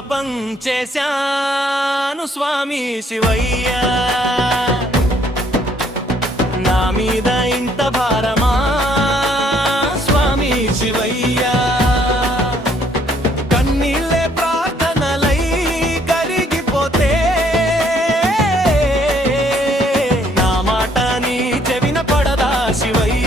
పాపం చేశాను స్వామి శివయ్య, నా మీద ఇంత భారమా స్వామి శివయ్య. కన్నీళ్ళే ప్రార్థనలై కరిగిపోతే నా మాట నీ చెవిన పడదా శివయ్య.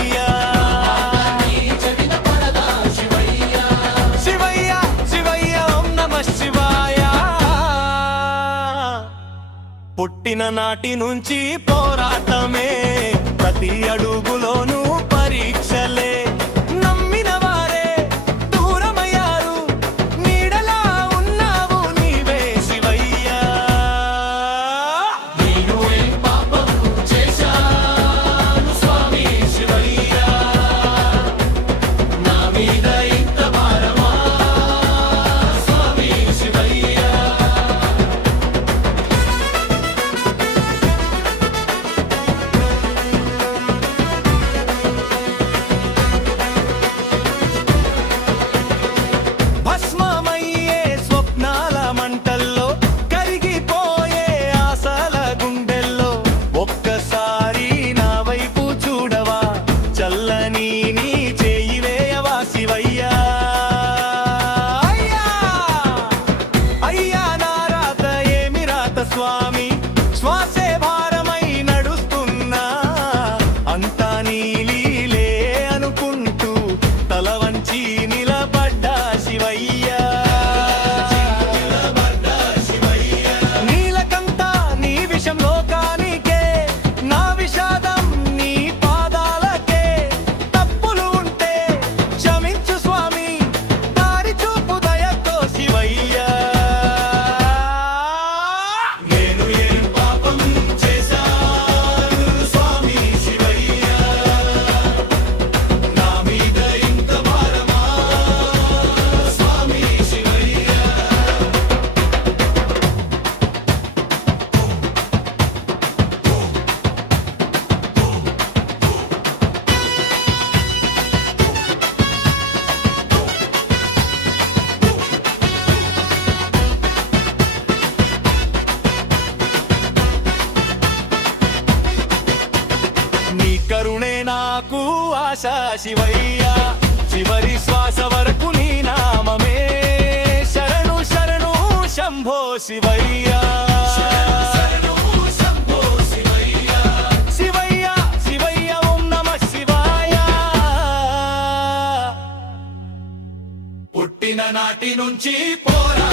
పుట్టిన నాటి నుంచి పోరాటమే, ప్రతి అడుగులోనూ పరీక్షలే. నమ్మిన వారే దూరమయ్యారు, నీడలా ఉన్నావు నీవే శివయ్యా. నేను ఏం పాపం చేశాను స్వామి శివయ్యా, నా మీద ఇంత భారమా స్వామి శివయ్యా. స్వామి శ్వాసే భారమై నడుస్తున్నా, అంతా నీలీలే అనుకుంటూ తల వంచి నిలబడ్డా శివయ్యా. నీలకంతా నీ విషం లోకానికే, నా విషాదం నీ పాదాలకే. తప్పులు ఉంటే క్షమించు స్వామి, దారి చూపు దయతో శివయ్యా. కరుణే నాకు ఆశ శివయ్యా, చివరి శ్వాస వరకు నీ నామమే. శరణు శరణు శంభో శివయ్యా. శివయ్య శివయ్య ఓం నమః శివాయ. పుట్టిన నాటి నుంచి పోరా